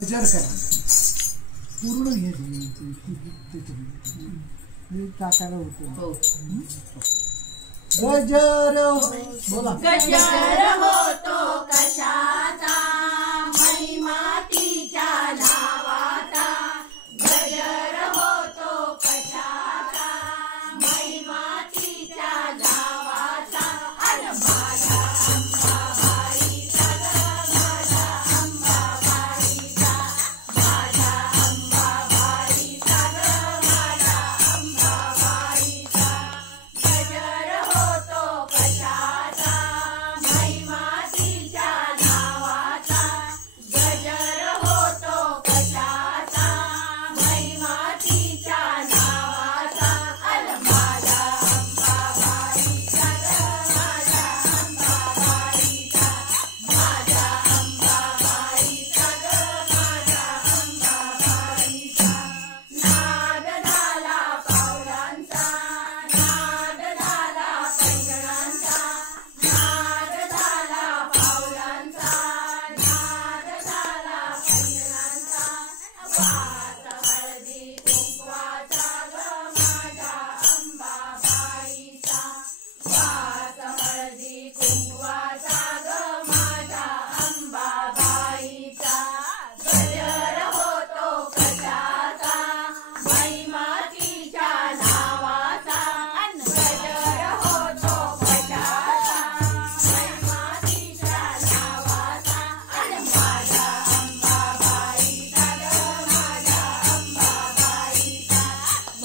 विचार करा पूर्ण हे टाकायला होतं. गजर बोला. गजर होतो कशाचा महिमा तिच्या नावाचा. गजर होतो कशाचा महिमा तिच्या नावाचा. अरे माझा अंबाबाईचा ग माझा अंबाबाईचा. माझा अंबाबाईचा ग माझा अंबाबाईचा. गजर होतो कशाचा महिमा तिच्या नावाचा. गजर होतो कशाचा महिमा तिच्या नावाचा. अरे माझा अंबाबाईचा ग माझा अंबाबाईचा. माझा अंबाबाईचा ग माझा अंबाबाईचा. नाद झाला पावलांचा, नाद झाला पैंजणांचा. नाद झाला पावलांचा, नाद झाला पैंजणांचा. वात हळदी कुंकवाचा ग माझ्या अंबाबाईचा. वात हळदी कुंकवाचा ग माझ्या अंबाबाईचा. गजर होतो कशाचा महिमा तिच्या नावाचा. गजर होतो कशाचा महिमा तिच्या नावाचा. अरे माझा अंबाबाईचा ग माझा अंबाबाईचा.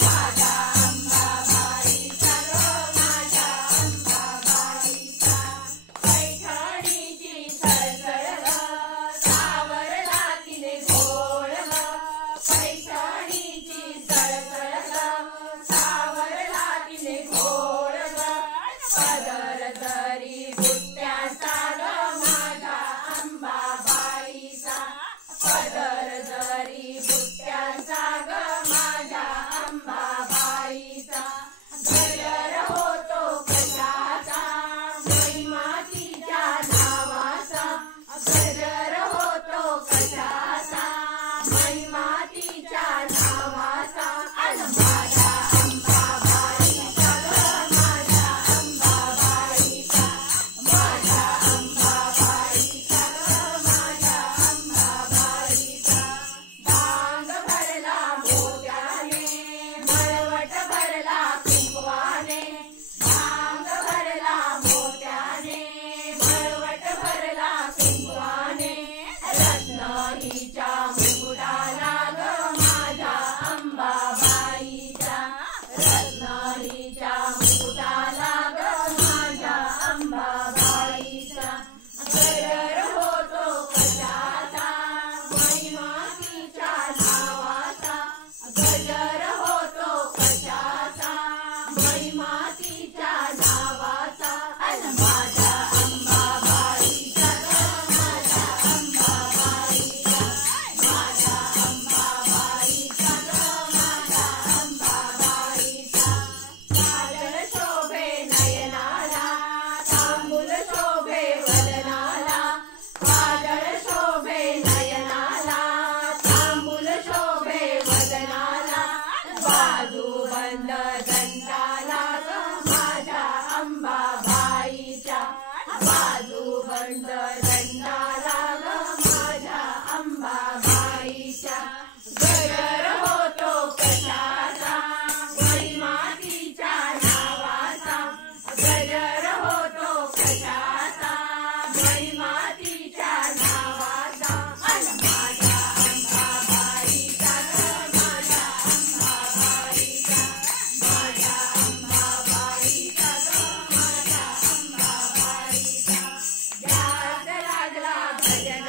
माझा अंबाबाईचा ग माझ्या अंबाबाईचा. पैठणीची सळसळ ग सावरला तिने घोळ ग. पैठणीची सळसळ ग सावरला तिने घोळ ग. पदर तरी बुट्ट्याचा ग माझ्या अंबाबाईचा. पदर तरी बुट्ट्याचा ग माझ्या अंबाबाईचा. गजर होतो कशाचा महिमा तिच्या नावाचा. गजर होतो कशाचा महिमा तिच्या नावाचा. अरे माझा अंबाबाईचा ग माझा अंबाबाईचा. माझा अंबाबाईचा ग माझ्या अंबाबाईचा. भांग भरला मोत्याने, मळवट भरला कुंकवाने. भांग भरला मोत्याने, मळवट भरला कुंकवाने. रत्न हिच्या मुकुटाला ग माझ्या अंबाबाईच्या. रत्न हिच्या मुकुटाला ग माझ्या अंबाबाईचा. गजर होतो कशाचा महिमा तिच्या नावाचा. गजर होतो कशाचा महिमा तिच्या नावाचा. अरे माझा अंबाबाईचा ग माझा अंबाबाईचा. माझा अंबाबाईचा ग माझा अंबाबाईचा. काजळ शोभे नयनाला, तांबूल शोभे वदनाला. काजळ शोभे नयनाला, तांबूल शोभे वदनाला. बाजूबंद दंडाला ग माझ्या अंबाबाईच्या. बाजूबंद दंडाला ग माझ्या अंबाबाईच्या. गजर होतो कशाचा महिमा तिच्या नावाचा. गजर होतो कशाचा महिमा तिच्या नावाचा. अरे माझा अंबाबाईचा ग माझा अंबाबाईचा. माझा अंबाबाईचा ग माझा अंबाबाईचा. ध्यास लागला भजनाचा